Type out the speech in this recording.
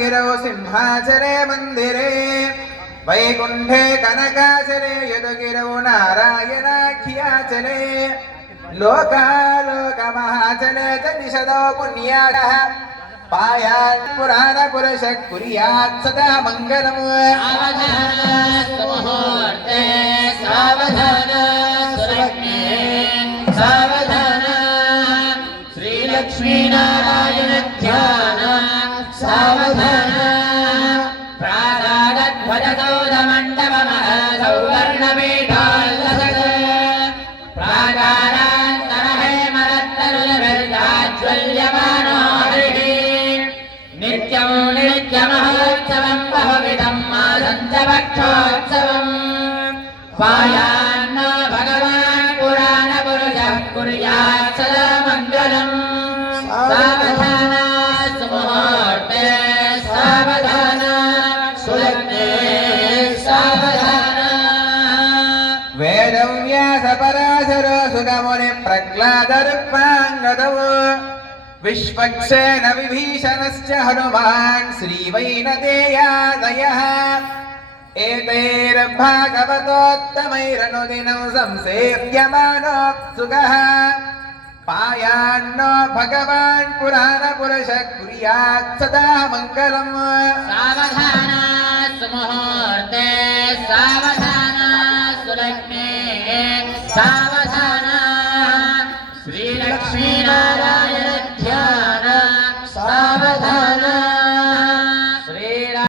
गिरौ सिंहाचले मन्दिरे वैकुण्ठे कनकाचले यदुगिरौ नारायणाख्याचले लोकालोकमहाचले च निषदो पुण्याः पायान् पुराणपुरुषः कुर्यात् सदा मङ्गलम्। सावधान सावधान श्रीलक्ष्मीनारायण ध्यान सावधान प्रागाढध्वजसौधमण्डपमहसौ वर्णपीठाल्लसत् प्राकारान्तरहेमरत्तरुलभिर्जाज्वल्यमानो हरिः नित्यं नित्यमहोत्सवं बहुविधं मासञ्चपक्षोत्सवम् पायान्न भगवान् पुराणपुरुषः कुर्यात् सदा मङ्गलम्। सावधान सुमुहूर्ते सावधान सुलग्ने सावधान। वेदव्यासपराशरो सुगमुनि प्रह्लादरुक्माङ्गदौ विश्वक्सेन विभीषणश्च हनुमान् श्रीवैनतेयादयः एतैर्भागवतोत्तमैरनुदिनं संसेव्यमानोऽप्सुकः पायान्नो भगवान् पुराणपुरुषः कुर्यात् सदा मङ्गलम्। सावधान सुमुहूर्ते सावधान सुलग्ने